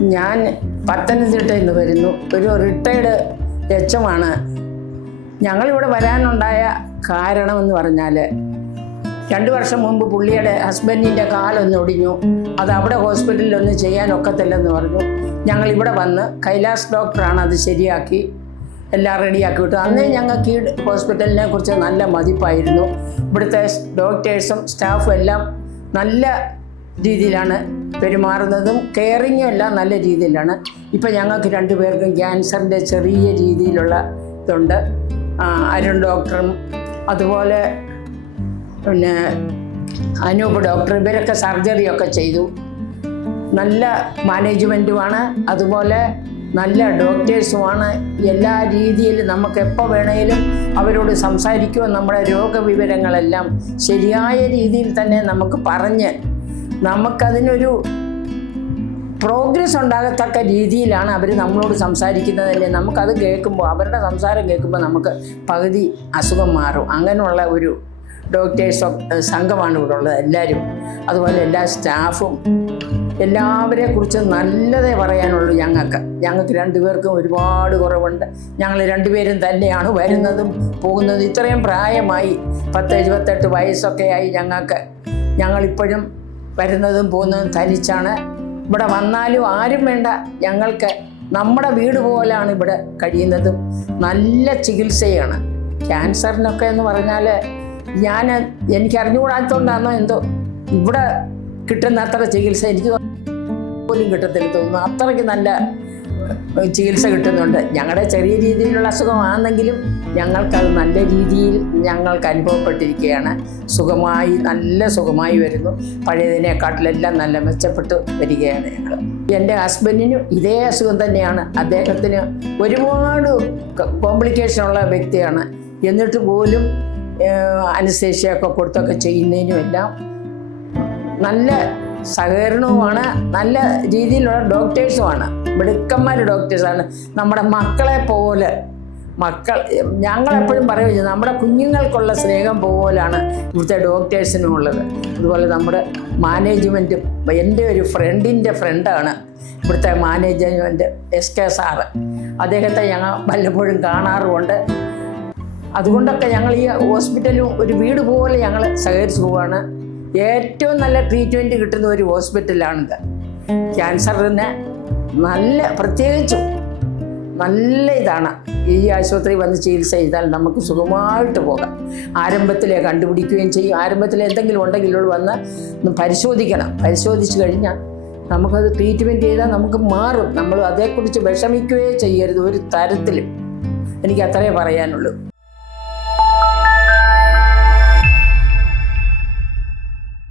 ഞാൻ പത്തനംതിട്ടയിൽ നിന്ന് വരുന്നു. ഒരു റിട്ടയർഡ് എച്ചമാണ് ഞങ്ങളിവിടെ വരാനുണ്ടായ കാരണമെന്ന് പറഞ്ഞാൽ രണ്ട് വർഷം മുമ്പ് പുള്ളിയുടെ ഹസ്ബൻഡിന്റെ കാലൊന്ന് ഒടിഞ്ഞു. അത് അവിടെ ഹോസ്പിറ്റലിൽ ഒന്നും ചെയ്യാൻ ഒക്കത്തില്ലെന്ന് പറഞ്ഞു. ഞങ്ങൾ ഇവിടെ വന്ന് കൈലാസ് ഡോക്ടറാണ് അത് ശരിയാക്കി. എല്ലാം റെഡിയാക്കി വിട്ടു. അന്നേ ഞങ്ങൾക്ക് ഈ ഹോസ്പിറ്റലിനെ കുറിച്ച് നല്ല മതിപ്പായിരുന്നു. ഇവിടുത്തെ ഡോക്ടേഴ്സും സ്റ്റാഫും എല്ലാം നല്ല രീതിയിലാണ് പെരുമാറുന്നതും കെയറിങ്ങും എല്ലാം നല്ല രീതിയിലാണ്. ഇപ്പം ഞങ്ങൾക്ക് രണ്ടുപേർക്കും ക്യാൻസറിന്റെ ചെറിയ രീതിയിലുള്ള ഇതുണ്ട്. അരുൺ ഡോക്ടറും അതുപോലെ പിന്നെ അനൂപ് ഡോക്ടർ ഇവരൊക്കെ സർജറിയൊക്കെ ചെയ്തു. നല്ല മാനേജ്മെന്റുമാണ് അതുപോലെ നല്ല ഡോക്ടേഴ്സുമാണ് എല്ലാ രീതിയിലും നമുക്ക് എപ്പോൾ വേണമെങ്കിലും അവരോട് സംസാരിക്കുമോ നമ്മുടെ രോഗവിവരങ്ങളെല്ലാം ശരിയായ രീതിയിൽ തന്നെ നമുക്ക് പറഞ്ഞ് നമുക്കതിനൊരു പ്രോഗ്രസ് ഉണ്ടാകത്തക്ക രീതിയിലാണ് അവർ നമ്മളോട് സംസാരിക്കുന്നതല്ലേ? നമുക്കത് കേൾക്കുമ്പോൾ അവരുടെ സംസാരം കേൾക്കുമ്പോൾ നമുക്ക് പകുതി അസുഖം മാറും. അങ്ങനെയുള്ള ഒരു ഡോക്ടേഴ്സ് സംഘമാണ് ഇവിടെ ഉള്ളത് എല്ലാവരും അതുപോലെ എല്ലാ സ്റ്റാഫും എല്ലാവരെ കുറിച്ച് നല്ലതേ പറയാനുള്ളൂ ഞങ്ങൾക്ക്. ഞങ്ങൾക്ക് രണ്ടുപേർക്കും ഒരുപാട് കുറവുണ്ട്. ഞങ്ങൾ രണ്ടുപേരും തന്നെയാണ് വരുന്നതും പോകുന്നതും. ഇത്രയും പ്രായമായി പത്ത് എഴുപത്തെട്ട് വയസ്സൊക്കെ ആയി ഞങ്ങൾക്ക്. ഞങ്ങളിപ്പോഴും വരുന്നതും പോകുന്നതും തനിച്ചാണ് ഇവിടെ വന്നാലും ആരും വേണ്ട. ഞങ്ങൾക്ക് നമ്മുടെ വീട് പോലാണ് ഇവിടെ കഴിയുന്നതും. നല്ല ചികിത്സയാണ്. ക്യാൻസറിനൊക്കെ എന്ന് പറഞ്ഞാൽ ഞാൻ എനിക്ക് അറിഞ്ഞുകൂടാത്തതുകൊണ്ടാണോ എന്തോ. ഇവിടെ കിട്ടുന്ന അത്ര ചികിത്സ എനിക്ക് പോലും കിട്ടത്തില്ല തോന്നുന്നു. അത്രയ്ക്ക് നല്ല ചികിത്സ കിട്ടുന്നുണ്ട്. ഞങ്ങളുടെ ചെറിയ രീതിയിലുള്ള അസുഖമാണെങ്കിലും ഞങ്ങൾക്കത് നല്ല രീതിയിൽ ഞങ്ങൾക്ക് അനുഭവപ്പെട്ടിരിക്കുകയാണ്. സുഖമായി നല്ല സുഖമായി വരുന്നു. പഴയതിനെക്കാട്ടിലെല്ലാം നല്ല മെച്ചപ്പെട്ട് വരികയാണ് ഞങ്ങൾ എന്റെ ഹസ്ബൻഡിനും ഇതേ അസുഖം തന്നെയാണ്. അദ്ദേഹത്തിന് ഒരുപാട് കോംപ്ലിക്കേഷൻ ഉള്ള വ്യക്തിയാണ്. എന്നിട്ട് പോലും അനസ്തേഷ്യയൊക്കെ കൊടുത്തൊക്കെ ചെയ്യുന്നതിനും എല്ലാം നല്ല സഹകരണവുമാണ് നല്ല രീതിയിലുള്ള ഡോക്ടേഴ്സുമാണ് മിടുക്കന്മാർ ഡോക്ടേഴ്സാണ് നമ്മുടെ മക്കളെ പോലെ മക്കൾ ഞങ്ങളെപ്പോഴും പറയുക നമ്മുടെ കുഞ്ഞുങ്ങൾക്കുള്ള സ്നേഹം പോലെയാണ് ഇവിടുത്തെ ഡോക്ടേഴ്സിനും ഉള്ളത് അതുപോലെ നമ്മുടെ മാനേജ്മെന്റും എന്റെ ഒരു ഫ്രണ്ടിന്റെ ഫ്രണ്ടാണ് ഇവിടുത്തെ മാനേജ്മെന്റ് എസ് കെ സാറ് അദ്ദേഹത്തെ ഞങ്ങൾ വല്ലപ്പോഴും കാണാറുമുണ്ട്. അതുകൊണ്ടൊക്കെ ഞങ്ങൾ ഈ ഹോസ്പിറ്റലും ഒരു വീട് പോലെ ഞങ്ങൾ സഹകരിച്ചു പോവാണ്. ഏറ്റവും നല്ല ട്രീറ്റ്മെന്റ് കിട്ടുന്ന ഒരു ഹോസ്പിറ്റലാണിത് ക്യാൻസറിന് നല്ല പ്രത്യേകിച്ചും നല്ല ഇതാണ്. ഈ ആശുപത്രി വന്ന് ചികിത്സ ചെയ്താൽ നമുക്ക് സുഖമായിട്ട് പോകാം. ആരംഭത്തിലെ കണ്ടുപിടിക്കുകയും ചെയ്യും. ആരംഭത്തിൽ എന്തെങ്കിലും ഉണ്ടെങ്കിൽ വന്ന് പരിശോധിക്കണം. പരിശോധിച്ച് കഴിഞ്ഞാൽ നമുക്കത് ട്രീറ്റ്മെന്റ് ചെയ്താൽ നമുക്ക് മാറും. നമ്മൾ അതേക്കുറിച്ച് വിഷമിക്കുകയേ ചെയ്യരുത് ഒരു തരത്തിലും. എനിക്ക് അത്രേ പറയാനുള്ളൂ.